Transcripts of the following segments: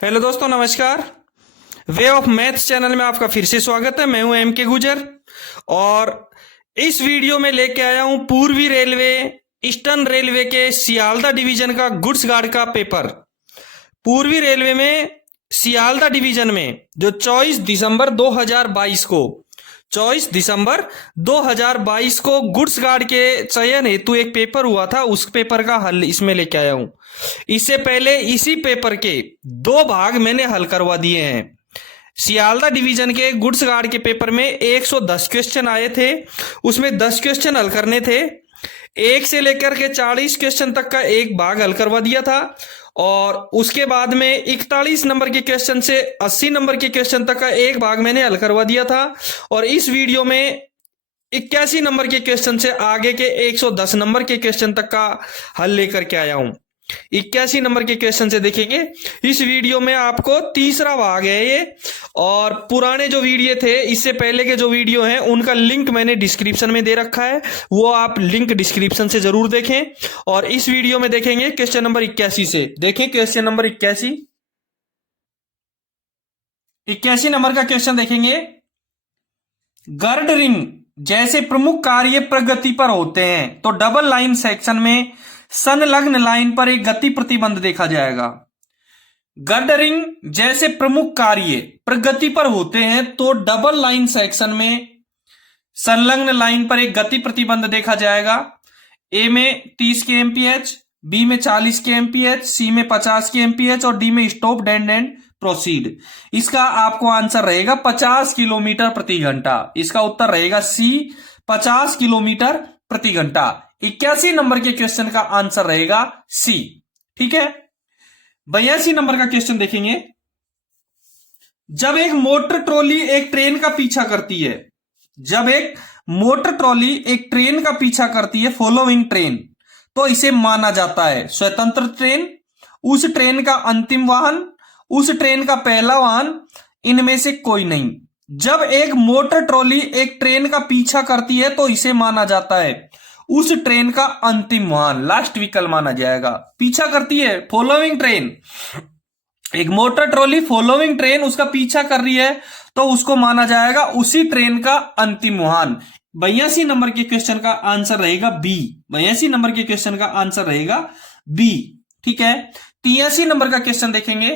Hello दोस्तों, नमस्कार। Way of maths channel में आपका फिर से स्वागत है। मैं हूं एम के गुजर और इस वीडियो में लेके आया हूं पूर्वी रेलवे, ईस्टर्न रेलवे के सियालदा डिवीजन का गुड्स गार्ड का पेपर। पूर्वी रेलवे में सियालदा डिवीजन में जो 24 दिसंबर 2022 को गुड्स गार्ड के चयन हेतु एक पेपर हुआ था, उस पेपर का हल इसमें लेके आया हूं। इससे पहले इसी पेपर के 2 भाग मैंने हल करवा दिए हैं। सियालदा डिवीजन के गुड्स गार्ड के पेपर में 110 क्वेश्चन आए थे, उसमें 10 क्वेश्चन हल करने थे। 1 से लेकर के 40 क्वेश्चन तक का एक भाग हल करवा दिया था और उसके बाद में 41 नंबर के क्वेश्चन से 80 नंबर के क्वेश्चन तक का एक भाग मैंने हल करवा दिया था। और इस वीडियो में 81 नंबर के क्वेश्चन से आगे के 110 नंबर के क्वेश्चन तक का हल लेकर के आया हूं। 81 नंबर के क्वेश्चन से देखेंगे इस वीडियो में। आपको तीसरा भाग है ये, और पुराने जो वीडियो थे, इससे पहले के जो वीडियो हैं, उनका लिंक मैंने डिस्क्रिप्शन में दे रखा है, वो आप लिंक डिस्क्रिप्शन से जरूर देखें। और इस वीडियो में देखेंगे क्वेश्चन नंबर 81 से। देखें क्वेश्चन नंबर 81 नंबर का क्वेश्चन देखेंगे। गर्ड रिंग जैसे प्रमुख कार्य प्रगति पर होते हैं तो डबल लाइन सेक्शन में संलग्न लाइन पर एक गति प्रतिबंध देखा जाएगा। गर्डरिंग जैसे प्रमुख कार्य प्रगति पर होते हैं तो डबल लाइन सेक्शन में संलग्न लाइन पर एक गति प्रतिबंध देखा जाएगा। ए में 30 के एमपीएच, बी में 40 के एमपीएच, सी में 50 के एमपीएच और डी में स्टॉप डेड एंड प्रोसीड। इसका आपको आंसर रहेगा 50 किलोमीटर प्रति घंटा। इसका उत्तर रहेगा सी, 50 किलोमीटर प्रति घंटा। 81 नंबर के क्वेश्चन का आंसर रहेगा सी। ठीक है। 82 नंबर का क्वेश्चन देखेंगे। जब एक मोटर ट्रॉली एक ट्रेन का पीछा करती है, जब एक मोटर ट्रॉली एक ट्रेन का पीछा करती है फॉलोइंग ट्रेन, तो इसे माना जाता है स्वतंत्र ट्रेन, उस ट्रेन का अंतिम वाहन, उस ट्रेन का पहला वाहन, इनमें से कोई नहीं। जब एक मोटर ट्रॉली एक ट्रेन का पीछा करती है तो इसे माना जाता है उस ट्रेन का अंतिम वाहन, लास्ट व्हीकल माना जाएगा। पीछा करती है फॉलोइंग ट्रेन, एक मोटर ट्रॉली फॉलोइंग ट्रेन उसका पीछा कर रही है तो उसको माना जाएगा उसी ट्रेन का अंतिम वाहन। 82 नंबर के क्वेश्चन का आंसर रहेगा बी। 82 नंबर के क्वेश्चन का आंसर रहेगा बी। ठीक है। 83 नंबर का क्वेश्चन देखेंगे।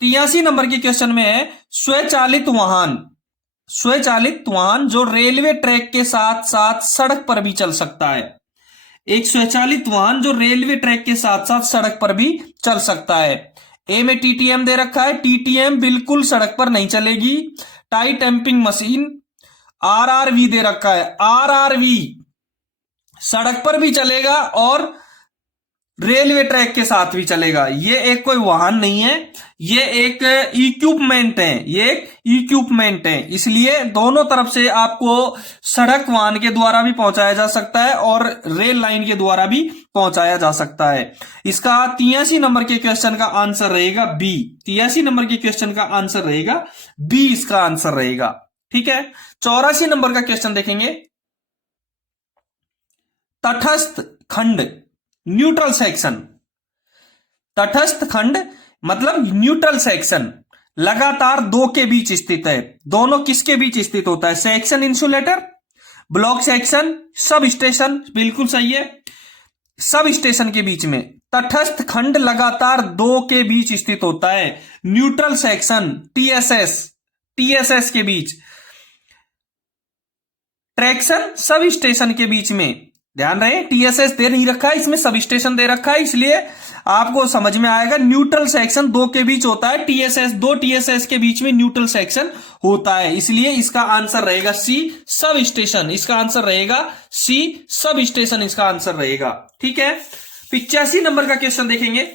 83 नंबर के क्वेश्चन में है स्वचालित वाहन। स्वचालित वाहन जो रेलवे ट्रैक के साथ साथ सड़क पर भी चल सकता है। एक स्वचालित वाहन जो रेलवे ट्रैक के साथ साथ सड़क पर भी चल सकता है। ए में टीटीएम दे रखा है, टीटीएम बिल्कुल सड़क पर नहीं चलेगी। Tie tamping machine. आरआरवी दे रखा है, आरआरवी सड़क पर भी चलेगा और रेलवे ट्रैक के साथ भी चलेगा। ये एक कोई वाहन नहीं है, ये एक इक्विपमेंट है, ये एक इक्विपमेंट है। इसलिए दोनों तरफ से आपको सड़क वाहन के द्वारा भी पहुंचाया जा सकता है और रेल लाइन के द्वारा भी पहुंचाया जा सकता है। इसका 83 नंबर के क्वेश्चन का आंसर रहेगा बी। 83 नंबर के क्वेश्चन का आंसर रहेगा बी, इसका आंसर रहेगा। ठीक है। 84 नंबर का क्वेश्चन देखेंगे। तटस्थ खंड न्यूट्रल सेक्शन। तटस्थ खंड मतलब न्यूट्रल सेक्शन लगातार दो के बीच स्थित है। दोनों किसके बीच स्थित होता है? Section insulator, block section, sub station. बिल्कुल सही है, सब स्टेशन के बीच में। तटस्थ खंड लगातार दो के बीच स्थित होता है। न्यूट्रल सेक्शन टीएसएस, टीएसएस के बीच। ट्रैक्शन सब स्टेशन के बीच में। ध्यान रहे, टीएसएस दे नहीं रखा है, इसमें सब स्टेशन दे रखा है, इसलिए आपको समझ में आएगा। न्यूट्रल सेक्शन दो के बीच होता है, टीएसएस दो टीएसएस के बीच में न्यूट्रल सेक्शन होता है। इसलिए इसका आंसर रहेगा सी, सब स्टेशन। इसका आंसर रहेगा सी, सब स्टेशन इसका आंसर रहेगा। ठीक है। 85 नंबर का क्वेश्चन देखेंगे।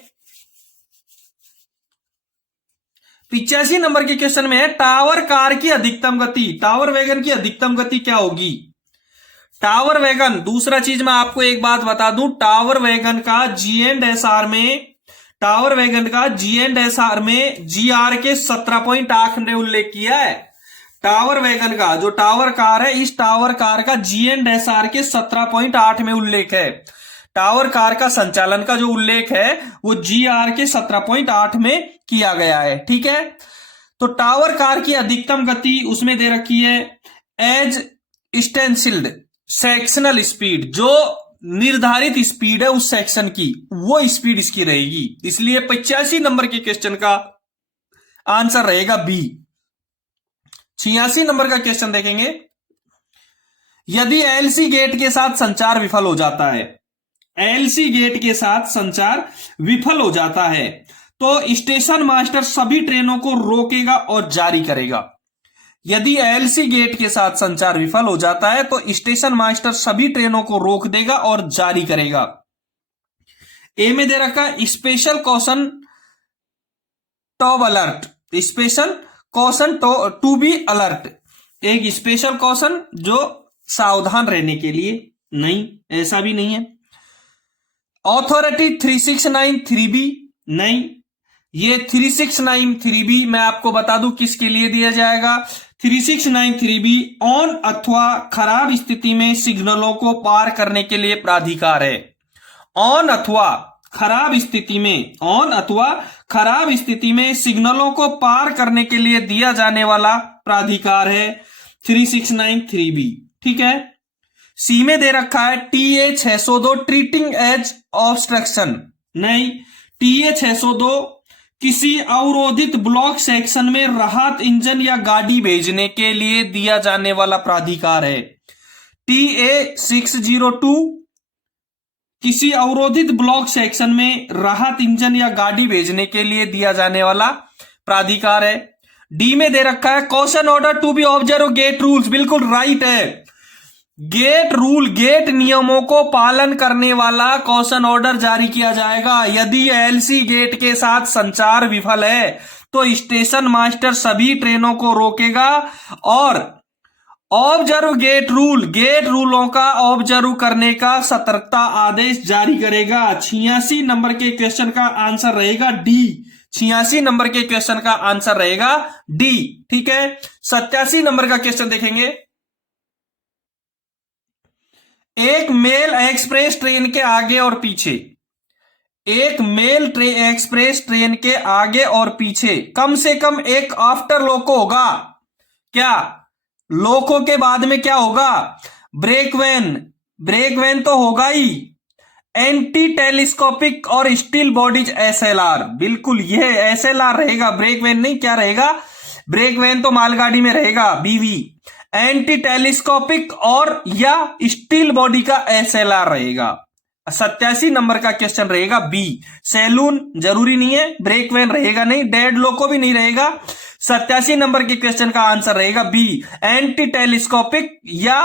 85 नंबर के क्वेश्चन में है टावर कार की अधिकतम गति। टावर वैगन की अधिकतम गति क्या होगी? टावर वैगन, दूसरा चीज मैं आपको एक बात बता दूं, टावर वैगन का जी.एंड.एस.आर में, टावर वैगन का जी.एंड.एस.आर में जीआर के 17.8 ने उल्लेख किया है। टावर वैगन का जो टावर कार है, इस टावर कार का जी.एंड.एस.आर के 17.8 में उल्लेख है। टावर कार का संचालन का जो उल्लेख है वो GR के 17.8 में किया गया है। ठीक है, तो टावर कार की अधिकतम गति उसमें दे रखी है एज स्टेंसिल्ड सेक्शनल स्पीड, जो निर्धारित स्पीड है उस सेक्शन की, वो स्पीड इसकी रहेगी। इसलिए 85 नंबर के क्वेश्चन का आंसर रहेगा बी। 86 नंबर का क्वेश्चन देखेंगे। यदि एलसी गेट के साथ संचार विफल हो जाता है, एलसी गेट के साथ संचार विफल हो जाता है तो स्टेशन मास्टर सभी ट्रेनों को रोकेगा और जारी करेगा। यदि एलसी गेट के साथ संचार विफल हो जाता है तो स्टेशन मास्टर सभी ट्रेनों को रोक देगा और जारी करेगा। ए में दे रखा special caution to be alert, special caution to be alert, एक स्पेशल कॉशन जो सावधान रहने के लिए, नहीं ऐसा भी नहीं है। ऑथोरिटी 3693B, नहीं, ये 3693B मैं आपको बता दूं किसके लिए दिया जाएगा। 3693B ऑन अथवा खराब स्थिति में सिग्नलों को पार करने के लिए प्राधिकार है। ऑन अथवा खराब स्थिति में, ऑन अथवा खराब स्थिति में सिग्नलों को पार करने के लिए दिया जाने वाला प्राधिकार है 3693B। ठीक है, सी में दे रखा है TA 602 ट्रीटिंग एज ऑब्स्ट्रक्शन, नहीं, TA 602 किसी अवरोधित ब्लॉक सेक्शन में राहत इंजन या गाड़ी भेजने के लिए दिया जाने वाला प्राधिकार है। TA 602 किसी अवरोधित ब्लॉक सेक्शन में राहत इंजन या गाड़ी भेजने के लिए दिया जाने वाला प्राधिकार है। डी में दे रखा है caution order to be observe gate rules, बिल्कुल राइट है। गेट रूल, गेट नियमों को पालन करने वाला कॉशन ऑर्डर जारी किया जाएगा। यदि एलसी गेट के साथ संचार विफल है तो स्टेशन मास्टर सभी ट्रेनों को रोकेगा और ऑब्जर्व गेट रूल, गेट रूलों का ऑब्जर्व करने का सतर्कता आदेश जारी करेगा। 86 नंबर के क्वेश्चन का आंसर रहेगा डी। 86 नंबर के क्वेश्चन का आंसर रहेगा डी। ठीक है, 87 नंबर का क्वेश्चन देखेंगे। एक मेल एक्सप्रेस ट्रेन के आगे और पीछे, एक मेल एक्सप्रेस ट्रेन के आगे और पीछे कम से कम एक आफ्टर लोको होगा। क्या लोको के बाद में क्या होगा? ब्रेक वैन, ब्रेक वैन तो होगा ही। एंटी टेलीस्कोपिक और स्टील बॉडीज SLR, बिल्कुल यह SLR रहेगा, ब्रेक वैन नहीं। क्या रहेगा? ब्रेक वैन तो मालगाड़ी में रहेगा, BV। एंटी टेलीस्कोपिक और या स्टील बॉडी का SLR रहेगा। 87 नंबर का क्वेश्चन रहेगा बी। सैलून जरूरी नहीं है, ब्रेक वैन रहेगा नहीं, डेड लोको भी नहीं रहेगा। 87 नंबर के क्वेश्चन का आंसर रहेगा बी, एंटी टेलीस्कोपिक या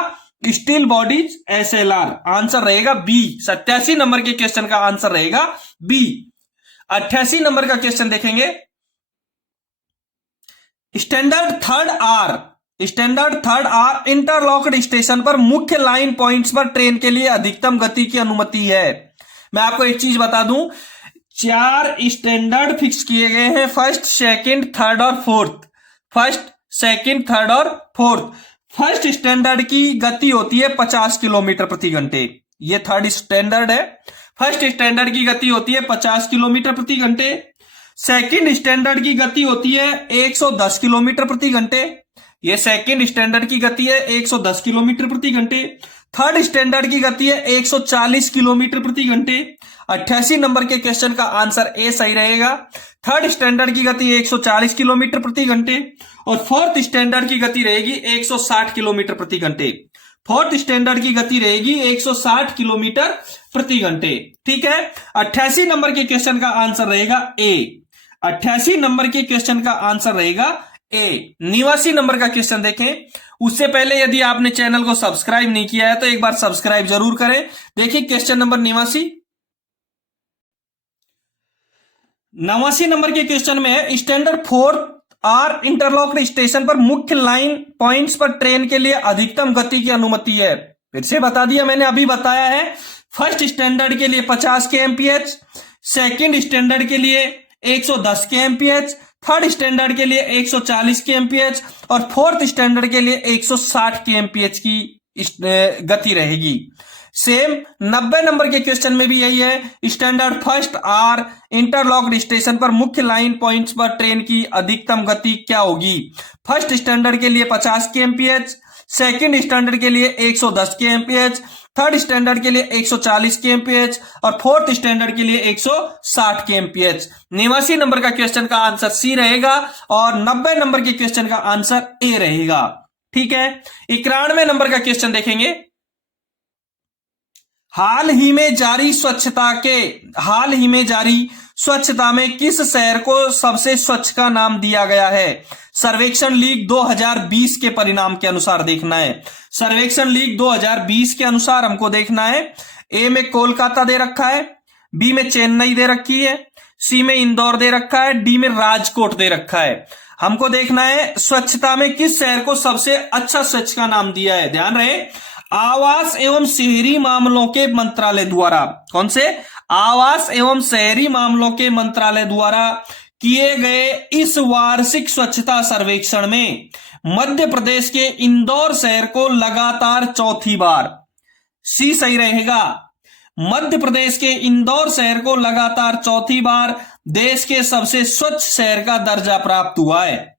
स्टील बॉडीज SLR, आंसर रहेगा बी। 87 नंबर के क्वेश्चन का आंसर रहेगा बी। 88 नंबर का क्वेश्चन देखेंगे। Standard third R interlocked station पर मुख्य लाइन पॉइंट्स पर ट्रेन के लिए अधिकतम गति की अनुमति है। मैं आपको एक चीज बता दूं, 4 स्टैंडर्ड फिक्स किए गए हैं, फर्स्ट, सेकंड, थर्ड और फोर्थ। फर्स्ट, सेकंड, थर्ड और फोर्थ। फर्स्ट स्टैंडर्ड की गति होती है 50 किलोमीटर प्रति घंटे, ये थर्ड स्टैंडर्ड है। फर्स्ट स्टैंडर्ड की गति होती है 50 किलोमीटर प्रति घंटे। सेकंड स्टैंडर्ड की गति होती है 110 किलोमीटर प्रति घंटे, ये सेकंड स्टैंडर्ड की गति है 110 किलोमीटर प्रति घंटे। थर्ड स्टैंडर्ड की गति है 140 किलोमीटर प्रति घंटे। 88 नंबर के क्वेश्चन का आंसर ए सही रहेगा। थर्ड स्टैंडर्ड की गति 140 किलोमीटर प्रति घंटे और फोर्थ स्टैंडर्ड की गति रहेगी 160 किलोमीटर प्रति घंटे। फोर्थ स्टैंडर्ड की गति रहेगी 160 किलोमीटर प्रति घंटे। ठीक है, 88 नंबर के क्वेश्चन का आंसर रहेगा ए। 88 नंबर के क्वेश्चन का आंसर रहेगा ए। 89 नंबर का क्वेश्चन देखें। उससे पहले यदि आपने चैनल को सब्सक्राइब नहीं किया है तो एक बार सब्सक्राइब जरूर करें। देखिए क्वेश्चन नंबर 89। 89 नंबर के क्वेश्चन में है स्टैंडर्ड 4 आर इंटरलॉक्ड स्टेशन पर मुख्य लाइन पॉइंट्स पर ट्रेन के लिए अधिकतम गति की अनुमति है। फिर से बता दिया मैंने, अभी बताया है। फर्स्ट स्टैंडर्ड के लिए 50 kmph, सेकंड स्टैंडर्ड के लिए 110 kmph, थर्ड स्टैंडर्ड के लिए 140 kmph और फोर्थ स्टैंडर्ड के लिए 160 kmph की गति रहेगी। सेम 90 नंबर के क्वेश्चन में भी यही है। Standard first R interlocked station पर मुख्य लाइन पॉइंट्स पर ट्रेन की अधिकतम गति क्या होगी? फर्स्ट स्टैंडर्ड के लिए 50 kmph, सेकंड स्टैंडर्ड के लिए 110 kmph, थर्ड स्टैंडर्ड के लिए 140 kmph और फोर्थ स्टैंडर्ड के लिए 160 kmph। 89 नंबर का क्वेश्चन का आंसर सी रहेगा और 90 नंबर के क्वेश्चन का आंसर ए रहेगा। ठीक है, 91 नंबर का क्वेश्चन देखेंगे। हाल ही में जारी स्वच्छता में किस शहर को सबसे स्वच्छ का नाम दिया गया है? सर्वेक्षण लीग 2020 के परिणाम के अनुसार देखना है। सर्वेक्षण लीग 2020 के अनुसार हमको देखना है। ए में कोलकाता दे रखा है, बी में चेन्नई दे रखी है, सी में इंदौर दे रखा है, डी में राजकोट दे रखा है। हमको देखना है स्वच्छता में किस शहर को सबसे अच्छा स्वच्छ का नाम दिया है। ध्यान रहे, आवास एवं शहरी मामलों के मंत्रालय द्वारा, कौन से? आवास एवं शहरी मामलों के मंत्रालय द्वारा किए गए इस वार्षिक स्वच्छता सर्वेक्षण में मध्य प्रदेश के इंदौर शहर को लगातार चौथी बार, सी सही रहेगा, मध्य प्रदेश के इंदौर शहर को लगातार चौथी बार देश के सबसे स्वच्छ शहर का दर्जा प्राप्त हुआ है।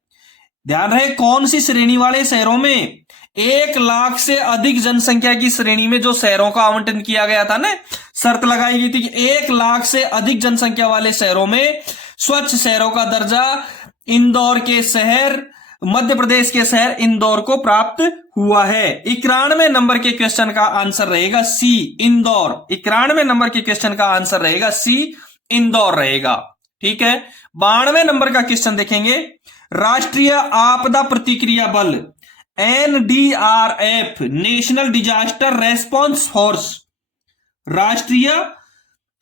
ध्यान रहे, कौन सी श्रेणी वाले शहरों में? 1 लाख से अधिक जनसंख्या की श्रेणी में जो शहरों का आवंटन किया गया था ना, शर्त लगाई गई थी कि 1 लाख से अधिक जनसंख्या वाले शहरों में स्वच्छ शहरों का दर्जा इंदौर के शहर, मध्य प्रदेश के शहर इंदौर को प्राप्त हुआ है। 91 नंबर के क्वेश्चन का आंसर रहेगा सी, इंदौर। 91 नंबर के क्वेश्चन का आंसर रहेगा सी, इंदौर रहेगा। ठीक है, 92 नंबर का क्वेश्चन देखेंगे। राष्ट्रीय आपदा प्रतिक्रिया बल NDRF, national disaster response force, राष्ट्रीय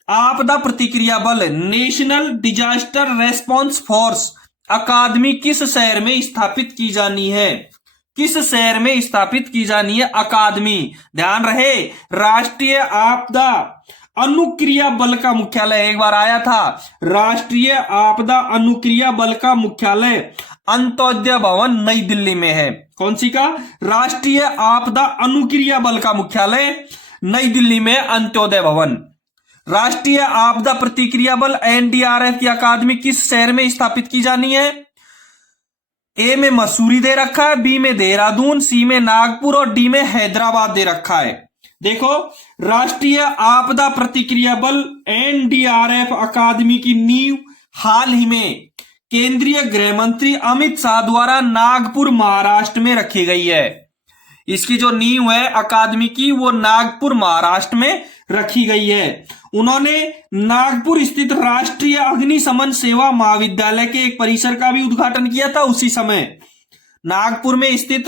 आपदा प्रतिक्रिया बल नेशनल डिजास्टर रेस्पॉन्स फोर्स अकादमी किस शहर में स्थापित की जानी है? किस शहर में स्थापित की जानी है अकादमी? ध्यान रहे, राष्ट्रीय आपदा अनुक्रिया बल का मुख्यालय एक बार आया था, राष्ट्रीय आपदा अनुक्रिया बल का मुख्यालय अंत्योदय भवन नई दिल्ली में है। कौन सी का? राष्ट्रीय आपदा अनुक्रिया बल का मुख्यालय नई दिल्ली में अंत्योदय भवन। राष्ट्रीय आपदा प्रतिक्रिया बल NDRF की अकादमी किस शहर में स्थापित की जानी है? ए में मसूरी दे रखा है, बी में देहरादून, सी में नागपुर और डी में हैदराबाद दे रखा है। देखो, राष्ट्रीय आपदा प्रतिक्रिया बल NDRF अकादमी की नींव हाल ही में केंद्रीय गृह मंत्री अमित शाह द्वारा नागपुर महाराष्ट्र में रखी गई है। इसकी जो नींव है अकादमी की, वो नागपुर महाराष्ट्र में रखी गई है। उन्होंने नागपुर स्थित राष्ट्रीय अग्निशमन सेवा महाविद्यालय के एक परिसर का भी उद्घाटन किया था। उसी समय नागपुर में स्थित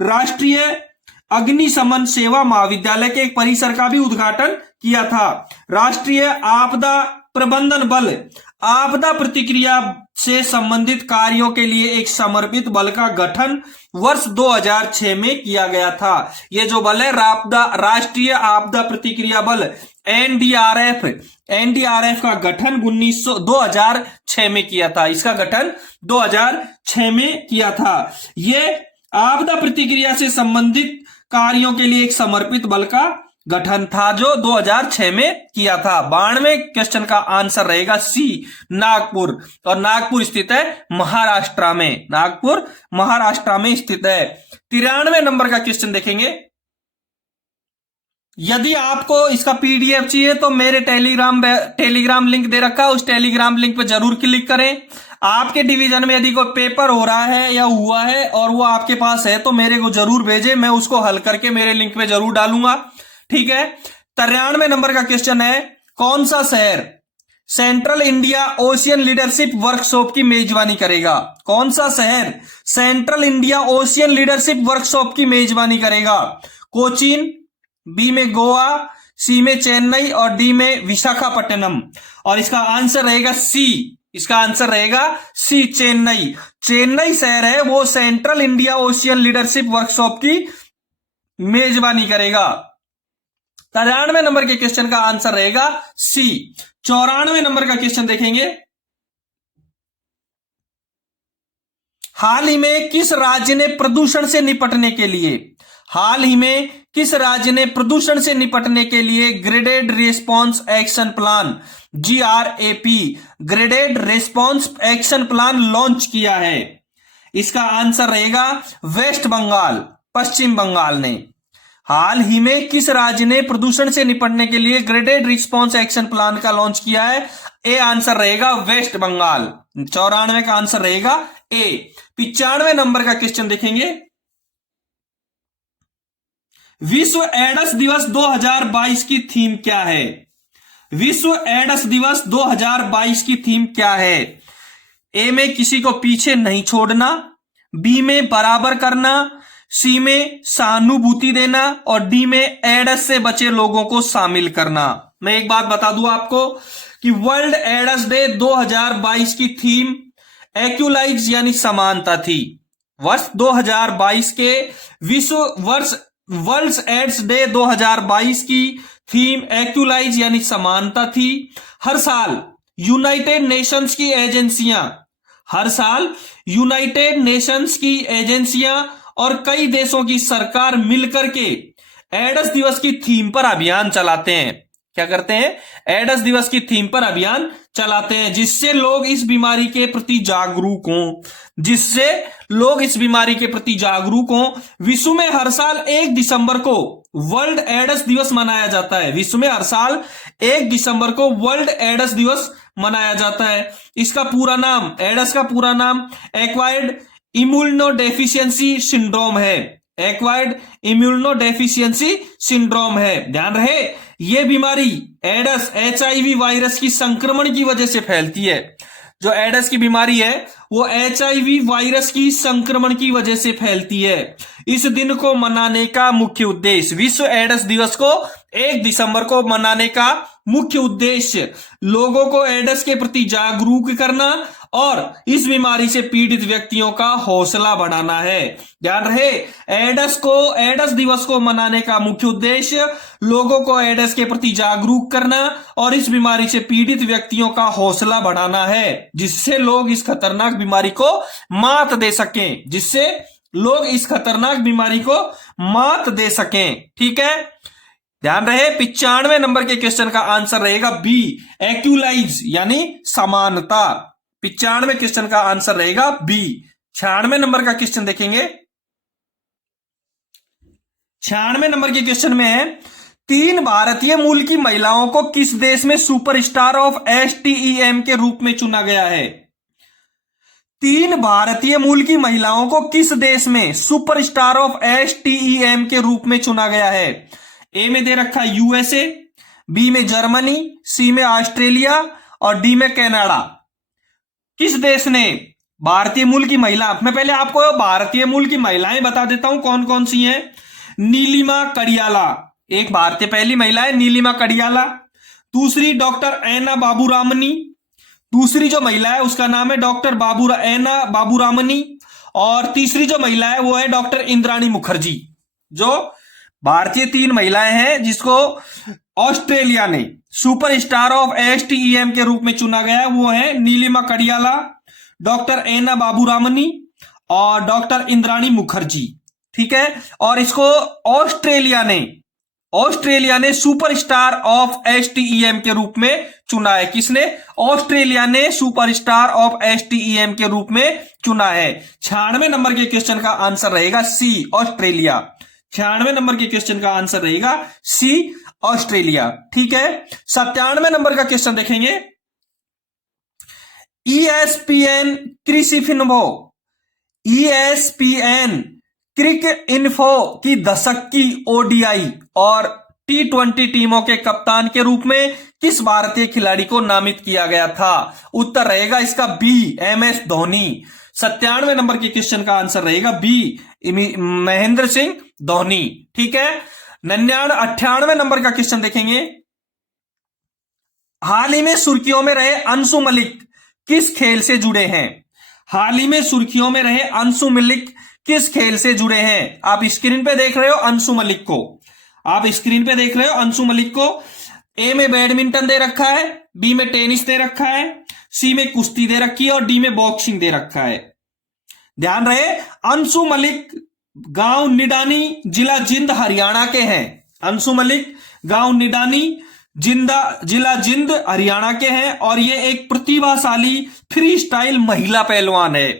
राष्ट्रीय अग्निशमन सेवा महाविद्यालय के एक परिसर का भी उद्घाटन किया था। राष्ट्रीय आपदा प्रबंधन बल आपदा प्रतिक्रिया से संबंधित कार्यों के लिए एक समर्पित बल का गठन वर्ष 2006 में किया गया था। यह जो बल है राष्ट्रीय आपदा प्रतिक्रिया बल NDRF का गठन 2006 में किया था। इसका गठन 2006 में किया था। यह आपदा प्रतिक्रिया से संबंधित कार्यों के लिए एक समर्पित बल का गठन था जो 2006 में किया था। 92 क्वेश्चन का आंसर रहेगा सी, नागपुर। और नागपुर स्थित है महाराष्ट्र में, नागपुर महाराष्ट्र में स्थित है। 93 नंबर का क्वेश्चन देखेंगे। यदि आपको इसका PDF चाहिए तो मेरे टेलीग्राम लिंक दे रखा है, उस टेलीग्राम लिंक पे जरूर क्लिक करें। आपके डिवीजन में यदि कोई पेपर हो रहा है या हुआ है और वो आपके पास है तो मेरे को जरूर भेजें, मैं उसको हल करके मेरे लिंक पे जरूर डालूंगा। ठीक है, 93 नंबर का क्वेश्चन है, कौन सा शहर central India ocean leadership workshop की मेजबानी करेगा? कौन सा शहर central India ocean leadership workshop की मेजबानी करेगा? कोचीन, बी में गोवा, सी में चेन्नई और डी में विशाखापट्टनम। और इसका आंसर रहेगा सी, इसका आंसर रहेगा सी, चेन्नई। चेन्नई शहर है वो central India ocean leadership workshop की मेजबानी करेगा। 93 नंबर के क्वेश्चन का आंसर रहेगा सी। 94 नंबर का क्वेश्चन देखेंगे। हाल ही में किस राज्य ने प्रदूषण से निपटने के लिए किस राज्य ने प्रदूषण से निपटने के लिए graded response action plan GRAP graded response action plan launch किया है? इसका आंसर रहेगा वेस्ट बंगाल, पश्चिम बंगाल ने। हाल ही में किस राज्य ने प्रदूषण से निपटने के लिए ग्रेडेड रिस्पॉन्स एक्शन प्लान का लॉन्च किया है? ए आंसर रहेगा वेस्ट बंगाल। 94 का आंसर रहेगा ए। 95 नंबर का क्वेश्चन देखेंगे। विश्व एड्स दिवस 2022 की थीम क्या है? विश्व एड्स दिवस 2022 की थीम क्या है? ए में किसी को पीछे नहीं छोड़ना, बी में बराबर करना, सी में सहानुभूति देना और डी में एड्स से बचे लोगों को शामिल करना। मैं एक बात बता दूं आपको कि वर्ल्ड एड्स डे 2022 की थीम एक्युलाइज यानी समानता थी। वर्ष 2022 के वर्ल्ड एड्स डे 2022 की थीम एक्युलाइज यानी समानता थी। हर साल यूनाइटेड नेशंस की एजेंसियां और कई देशों की सरकार मिलकर के एड्स दिवस की थीम पर अभियान चलाते हैं। क्या करते हैं? एड्स दिवस की थीम पर अभियान चलाते हैं, जिससे लोग इस बीमारी के प्रति जागरूक हों। विश्व में हर साल 1 दिसंबर को वर्ल्ड एड्स दिवस मनाया जाता है। विश्व में हर साल 1 दिसंबर को वर्ल्ड एड्स दिवस मनाया जाता है। इसका पूरा नाम, एड्स का पूरा नाम एक्वायर्ड इम्यूनोडेफिशिएंसी सिंड्रोम है। एक्वायर्ड इम्यूनोडेफिशिएंसी सिंड्रोम है। ध्यान रहे, यह बीमारी एड्स HIV वायरस की संक्रमण की वजह से फैलती है। जो एड्स की बीमारी है वो HIV वायरस की संक्रमण की वजह से फैलती है। इस दिन को मनाने का मुख्य उद्देश्य, विश्व एड्स दिवस को 1 दिसंबर को मनाने का मुख्य उद्देश्य लोगों को एड्स के प्रति जागरूक करना और इस बीमारी से पीड़ित व्यक्तियों का हौसला बढ़ाना है। ध्यान रहे, एड्स दिवस को मनाने का मुख्य उद्देश्य लोगों को एड्स के प्रति जागरूक करना और इस बीमारी से पीड़ित व्यक्तियों का हौसला बढ़ाना है, जिससे लोग इस खतरनाक बीमारी को मात दे सकें। ठीक है, ध्यान रहे। 95 नंबर के क्वेश्चन का आंसर रहेगा बी, एक्युलाइज यानी समानता। 95 क्वेश्चन का आंसर रहेगा बी। 96 नंबर का क्वेश्चन देखेंगे। 96 नंबर के क्वेश्चन में है, 3 भारतीय मूल की महिलाओं को किस देश में सुपरस्टार ऑफ STEM के रूप में चुना गया है? 3 भारतीय मूल की महिलाओं को किस देश में सुपरस्टार ऑफ STEM के रूप में चुना गया है? ए में दे रखा USA, बी में जर्मनी, सी में ऑस्ट्रेलिया और डी में कनाडा। किस देश ने भारतीय मूल की महिला, मैं पहले आपको भारतीय मूल की महिलाएं बता देता हूं कौन कौन सी हैं। नीलिमा कड़ियाला, एक भारतीय पहली महिला है नीलिमा कड़ियाला। दूसरी डॉक्टर ऐना बाबूरामनी, दूसरी जो महिला है उसका नाम है डॉक्टर ऐना बाबूरामनी। और तीसरी जो महिला है वो है डॉक्टर इंद्राणी मुखर्जी। जो भारतीय 3 महिलाएं हैं जिसको ऑस्ट्रेलिया ने सुपरस्टार ऑफ STEM के रूप में चुना गया है, वो है नीलिमा कड़ियाला, डॉक्टर ऐना बाबूरामनी और डॉक्टर इंद्राणी मुखर्जी। ठीक है, और इसको ऑस्ट्रेलिया ने सुपरस्टार ऑफ STEM के रूप में चुना है। किसने? ऑस्ट्रेलिया ने सुपरस्टार ऑफ STEM के रूप में चुना है। 96 नंबर के क्वेश्चन का आंसर रहेगा सी, ऑस्ट्रेलिया। 96 नंबर के क्वेश्चन का आंसर रहेगा सी, ऑस्ट्रेलिया। ठीक है, 97 नंबर का क्वेश्चन देखेंगे। ESPN क्रिक इन्फो की दशक की ODI और T20 टीमों के कप्तान के रूप में किस भारतीय खिलाड़ी को नामित किया गया था? उत्तर रहेगा इसका बी, MS धोनी। 97 नंबर के क्वेश्चन का आंसर रहेगा बी, महेंद्र सिंह धोनी। ठीक है, 98 नंबर का क्वेश्चन देखेंगे। हाल ही में सुर्खियों में रहे अंशु मलिक किस खेल से जुड़े हैं? हाल ही में सुर्खियों में रहे अंशु मलिक किस खेल से जुड़े हैं? आप स्क्रीन पे देख रहे हो अंशु मलिक को। ए में बैडमिंटन दे रखा है, बी में टेनिस दे रखा है, सी में कुश्ती दे रखी है और डी में बॉक्सिंग दे रखा है। ध्यान रहे, अंशु मलिक गांव निडानी, जिला जिंद, हरियाणा के हैं। अंशु मलिक गांव निडानी, जिला जिंद, हरियाणा के हैं और ये एक प्रतिभाशाली फ्री स्टाइल महिला पहलवान है।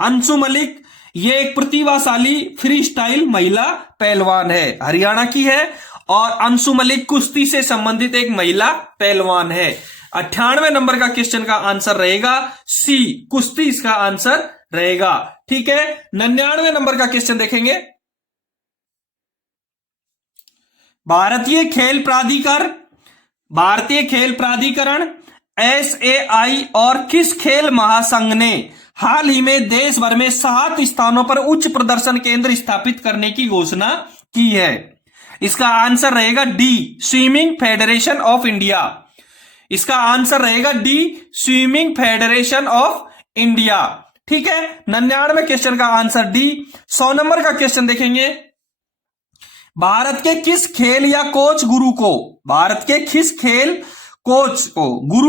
अंशु मलिक ये एक प्रतिभाशाली फ्री स्टाइल महिला पहलवान है, हरियाणा की है। और अंशु मलिक कुश्ती से संबंधित एक महिला पहलवान है। 98 नंबर का क्वेश्चन का आंसर रहेगा सी, कुश्ती इसका आंसर रहेगा। ठीक है, 99 नंबर का क्वेश्चन देखेंगे। भारतीय खेल प्राधिकरण SAI और किस खेल महासंघ ने हाल ही में देश भर में 7 स्थानों पर उच्च प्रदर्शन केंद्र स्थापित करने की घोषणा की है? इसका आंसर रहेगा D, swimming federation of India. इसका आंसर रहेगा D, swimming federation of India. ठीक है, 99 क्वेश्चन का आंसर डी। 100 नंबर का क्वेश्चन देखेंगे। भारत के किस खेल या कोच गुरु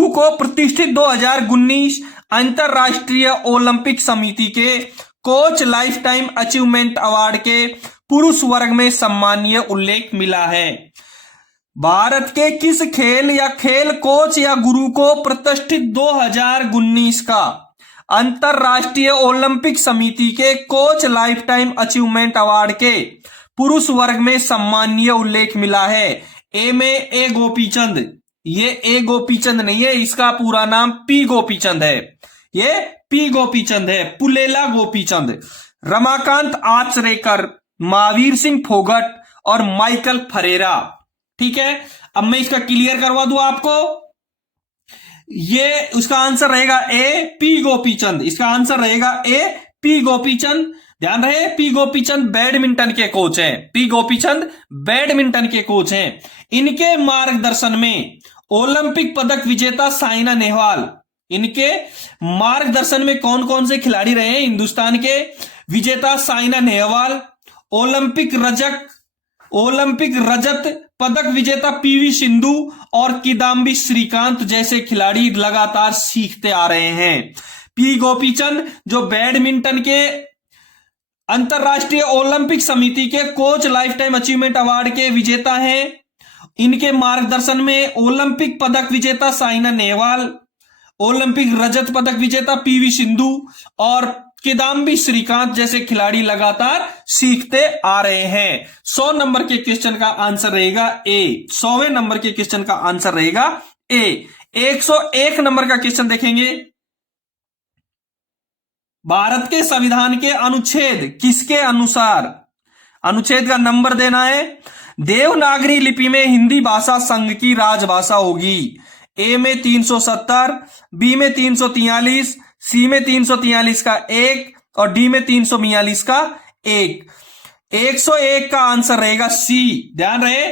को प्रतिष्ठित 2019 अंतरराष्ट्रीय ओलंपिक समिति के coach life time achievement award के पुरुष वर्ग में सम्मानीय उल्लेख मिला है? भारत के किस खेल या खेल कोच या गुरु को प्रतिष्ठित 2019 का अंतरराष्ट्रीय ओलंपिक समिति के coach life time achievement award के पुरुष वर्ग में सम्मानीय उल्लेख मिला है? ए में ए गोपीचंद, ये ए गोपीचंद नहीं है, इसका पूरा नाम पी गोपीचंद है। ये पी गोपीचंद है, पुलेला गोपीचंद। रमाकांत आचरेकर, महावीर सिंह फोगट और माइकल फरेरा। ठीक है, अब मैं इसका क्लियर करवा दूं आपको। ये उसका आंसर रहेगा ए, पी गोपीचंद। इसका आंसर रहेगा ए, पी गोपीचंद। ध्यान रहे, पी गोपीचंद बैडमिंटन के कोच हैं। पी गोपीचंद बैडमिंटन के कोच हैं। इनके मार्गदर्शन में ओलंपिक पदक विजेता साइना नेहवाल, इनके मार्गदर्शन में कौन कौन से खिलाड़ी रहे हैं हिंदुस्तान के? विजेता साइना नेहवाल, ओलंपिक रजत पदक विजेता पीवी सिंधु और किदाम्बी श्रीकांत जैसे खिलाड़ी लगातार सीखते आ रहे हैं। पी गोपीचंद जो बैडमिंटन के अंतरराष्ट्रीय ओलंपिक समिति के coach life time achievement award के विजेता हैं। इनके मार्गदर्शन में ओलंपिक पदक विजेता साइना नेहवाल, ओलंपिक रजत पदक विजेता पीवी सिंधु और किदाम्बी श्रीकांत जैसे खिलाड़ी लगातार सीखते आ रहे हैं। 100 नंबर के क्वेश्चन का आंसर रहेगा ए। 100वें नंबर के क्वेश्चन का आंसर रहेगा ए। 101 नंबर का क्वेश्चन देखेंगे। भारत के संविधान के अनुच्छेद किसके अनुसार, अनुच्छेद का नंबर देना है, देवनागरी लिपि में हिंदी भाषा संघ की राजभाषा होगी? ए में 370, बी में 343, सी में 343 का 1 और डी में 342 का 1। 101 का आंसर रहेगा सी। ध्यान रहे,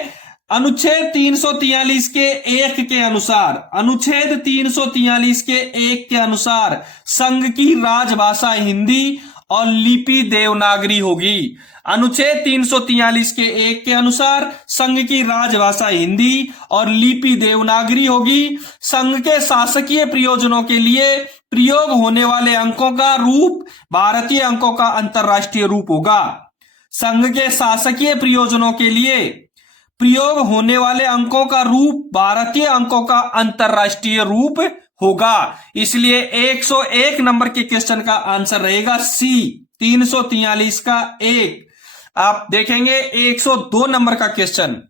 अनुच्छेद 343 के 1 के अनुसार, अनुच्छेद 343 के 1 के अनुसार संघ की राजभाषा हिंदी और लिपि देवनागरी होगी। अनुच्छेद 343 के 1 के अनुसार संघ की राजभाषा हिंदी और लिपि देवनागरी होगी। संघ के शासकीय प्रयोजनों के लिए प्रयोग होने वाले अंकों का रूप भारतीय अंकों का अंतरराष्ट्रीय रूप होगा। संघ के शासकीय प्रयोजनों के लिए प्रयोग होने वाले अंकों का रूप भारतीय अंकों का अंतरराष्ट्रीय रूप होगा। इसलिए 101 नंबर के क्वेश्चन का आंसर रहेगा सी, 343 का 1। आप देखेंगे 102 नंबर का क्वेश्चन।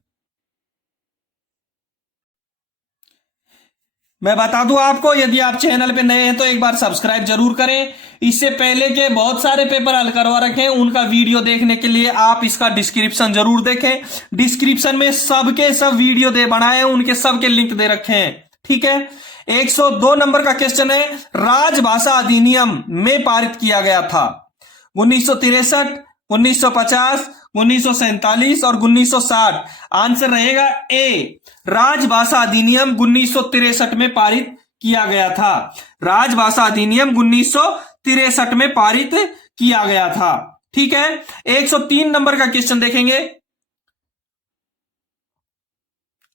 मैं बता दूं आपको, यदि आप चैनल पे नए हैं तो एक बार सब्सक्राइब जरूर करें। इससे पहले के बहुत सारे पेपर हल करवा रखे हैं, उनका वीडियो देखने के लिए आप इसका डिस्क्रिप्शन जरूर देखें। डिस्क्रिप्शन में सबके सब वीडियो दे बनाए हैं, उनके सबके लिंक दे रखे हैं। ठीक है, 102 नंबर का क्वेश्चन है, राजभाषा अधिनियम में पारित किया गया था 1963, 1950, 1947 और 1960। आंसर रहेगा ए, राजभाषा अधिनियम 1963 में पारित किया गया था। राजभाषा अधिनियम 1963 में पारित किया गया था। ठीक है, 103 नंबर का क्वेश्चन देखेंगे।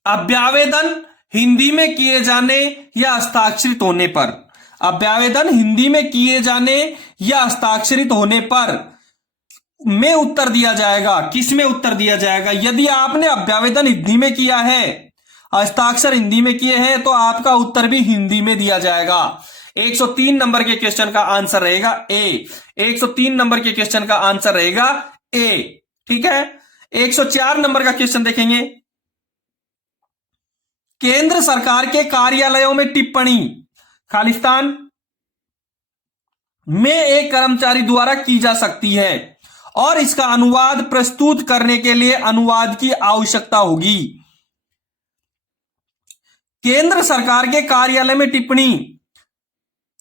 अभ्यावेदन हिंदी में किए जाने या हस्ताक्षरित होने पर, अभ्यावेदन हिंदी में किए जाने या हस्ताक्षरित होने पर में उत्तर दिया जाएगा। किस में उत्तर दिया जाएगा? यदि आपने अभ्यावेदन हिंदी में किया है, हस्ताक्षर हिंदी में किए हैं, तो आपका उत्तर भी हिंदी में दिया जाएगा। 103 नंबर के क्वेश्चन का आंसर रहेगा ए। 103 नंबर के क्वेश्चन का आंसर रहेगा ए। ठीक है। 104 नंबर का क्वेश्चन देखेंगे। केंद्र सरकार के कार्यालयों में टिप्पणी खालिस्तान में एक कर्मचारी द्वारा की जा सकती है और इसका अनुवाद प्रस्तुत करने के लिए अनुवाद की आवश्यकता होगी। केंद्र सरकार के कार्यालय में टिप्पणी,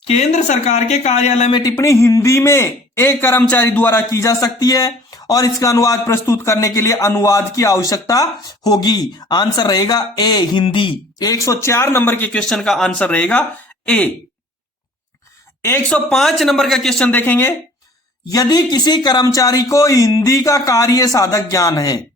केंद्र सरकार के कार्यालय में टिप्पणी हिंदी में एक कर्मचारी द्वारा की जा सकती है और इसका अनुवाद प्रस्तुत करने के लिए अनुवाद की आवश्यकता होगी। आंसर रहेगा ए, हिंदी। 104 नंबर के क्वेश्चन का आंसर रहेगा ए। 105 नंबर का क्वेश्चन देखेंगे। यदि किसी कर्मचारी को हिंदी का कार्य साधक ज्ञान है,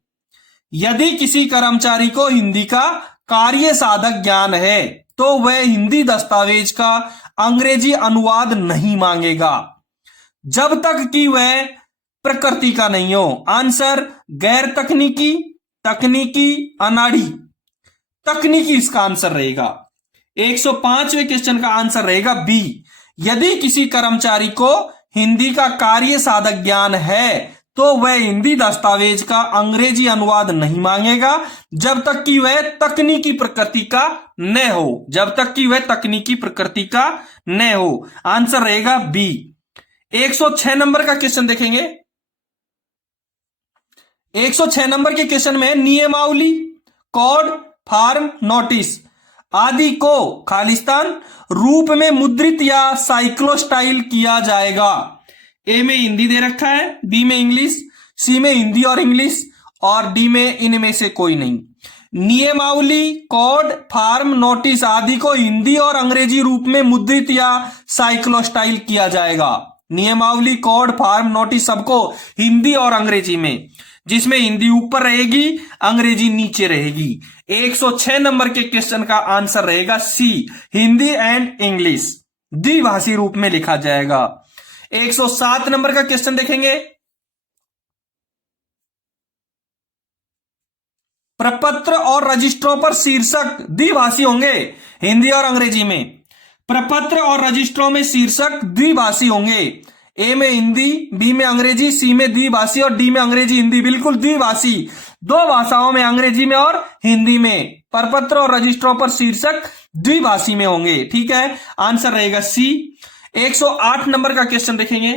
यदि किसी कर्मचारी को हिंदी का कार्य साधक ज्ञान है तो वह हिंदी दस्तावेज का अंग्रेजी अनुवाद नहीं मांगेगा जब तक कि वह प्रकृति का नहीं हो। आंसर गैर तकनीकी, तकनीकी, अनाड़ी। तकनीकी इसका आंसर रहेगा। 105वें क्वेश्चन का आंसर रहेगा बी। यदि किसी कर्मचारी को हिंदी का कार्य साधक ज्ञान है तो वह हिंदी दस्तावेज का अंग्रेजी अनुवाद नहीं मांगेगा जब तक कि वह तकनीकी प्रकृति का न हो, जब तक कि वह तकनीकी प्रकृति का न हो। आंसर रहेगा बी। 106 नंबर का क्वेश्चन देखेंगे। 106 नंबर के क्वेश्चन में नियमावली, कोड, फॉर्म, नोटिस आदि को खालिस्तान रूप में मुद्रित या साइक्लोस्टाइल किया जाएगा। ए में हिंदी दे रखा है, बी में इंग्लिश, सी में हिंदी और इंग्लिश और डी में इनमें से कोई नहीं। नियमावली, कोड, फॉर्म, नोटिस आदि को हिंदी और अंग्रेजी रूप में मुद्रित या साइक्लोस्टाइल किया जाएगा। नियमावली, कोड, फॉर्म, नोटिस सबको हिंदी और अंग्रेजी में, जिसमें हिंदी ऊपर रहेगी, अंग्रेजी नीचे रहेगी। 106 नंबर के क्वेश्चन का आंसर रहेगा सी, हिंदी एंड इंग्लिश द्विभाषी रूप में लिखा जाएगा। 107 नंबर का क्वेश्चन देखेंगे। प्रपत्र और रजिस्ट्रों पर शीर्षक द्विभाषी होंगे हिंदी और अंग्रेजी में। प्रपत्र और रजिस्ट्रों में शीर्षक द्विभाषी होंगे। ए में हिंदी, बी में अंग्रेजी, सी में द्विभाषी और डी में अंग्रेजी हिंदी। बिल्कुल द्विभाषी, दो भाषाओं में, अंग्रेजी में और हिंदी में। प्रपत्र और रजिस्ट्रों पर शीर्षक द्विभाषी में होंगे। ठीक है। आंसर रहेगा सी। 108 नंबर का क्वेश्चन देखेंगे।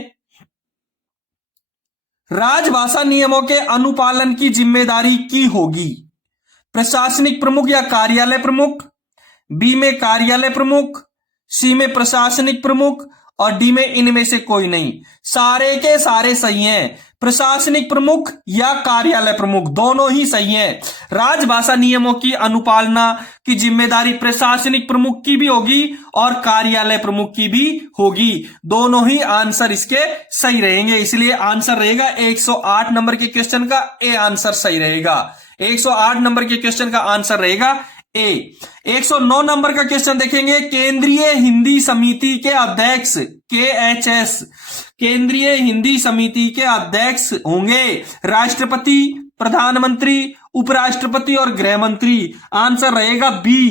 राजभाषा नियमों के अनुपालन की जिम्मेदारी की होगी प्रशासनिक प्रमुख या कार्यालय प्रमुख, बी में कार्यालय प्रमुख, सी में प्रशासनिक प्रमुख और डी में इनमें से कोई नहीं। सारे के सारे सही हैं। प्रशासनिक प्रमुख या कार्यालय प्रमुख दोनों ही सही हैं। राजभाषा नियमों की अनुपालना की जिम्मेदारी प्रशासनिक प्रमुख की भी होगी और कार्यालय प्रमुख की भी होगी। दोनों ही आंसर इसके सही रहेंगे, इसलिए आंसर रहेगा 108 नंबर के क्वेश्चन का ए आंसर सही रहेगा। 108 नंबर के क्वेश्चन का आंसर रहेगा ए। 109 नंबर का क्वेश्चन देखेंगे। केंद्रीय हिंदी समिति के अध्यक्ष KHS, केंद्रीय हिंदी समिति के अध्यक्ष होंगे राष्ट्रपति, प्रधानमंत्री, उपराष्ट्रपति और गृह मंत्री। आंसर रहेगा बी।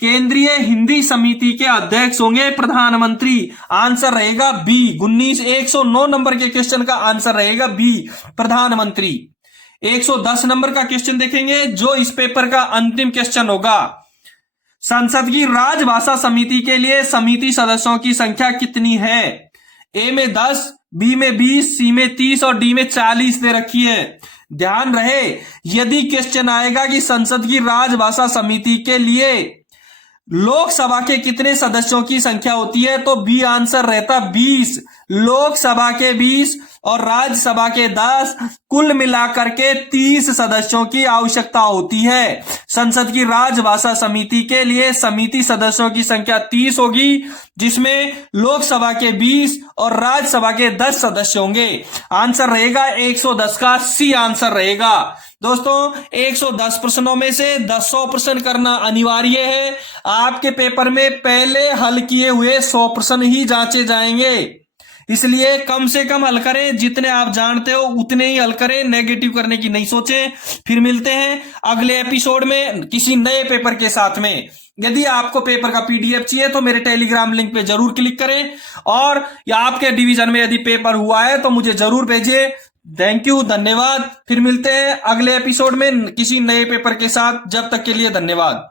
केंद्रीय हिंदी समिति के अध्यक्ष होंगे प्रधानमंत्री। आंसर रहेगा बी। 109 नंबर के क्वेश्चन का आंसर रहेगा बी, प्रधानमंत्री। 110 नंबर का क्वेश्चन देखेंगे जो इस पेपर का अंतिम क्वेश्चन होगा। संसद की राजभाषा समिति के लिए समिति सदस्यों की संख्या कितनी है? ए में 10, बी में 20, सी में 30 और डी में 40 दे रखी है। ध्यान रहे, यदि क्वेश्चन आएगा कि संसद की राजभाषा समिति के लिए लोकसभा के कितने सदस्यों की संख्या होती है तो बी आंसर रहता 20। लोकसभा के 20 और राज्यसभा के 10, कुल मिलाकर के 30 सदस्यों की आवश्यकता होती है। संसद की राजभाषा समिति के लिए समिति सदस्यों की संख्या 30 होगी, जिसमें लोकसभा के 20 और राज्यसभा के 10 सदस्य होंगे। आंसर रहेगा 110 का सी आंसर रहेगा। दोस्तों 110 प्रश्नों में से 100 प्रश्न करना अनिवार्य है। आपके पेपर में पहले हल किए हुए 100 प्रश्न ही जांचे जाएंगे। इसलिए कम से कम हल करें, जितने आप जानते हो उतने ही हल करें, नेगेटिव करने की नहीं सोचें। फिर मिलते हैं अगले एपिसोड में किसी नए पेपर के साथ में। यदि आपको पेपर का पीडीएफ चाहिए तो मेरे टेलीग्राम लिंक पे जरूर क्लिक करें, और या आपके डिवीजन में यदि पेपर हुआ है तो मुझे जरूर भेजिए। थैंक यू, धन्यवाद। फिर मिलते हैं अगले एपिसोड में किसी नए पेपर के साथ। जब तक के लिए धन्यवाद।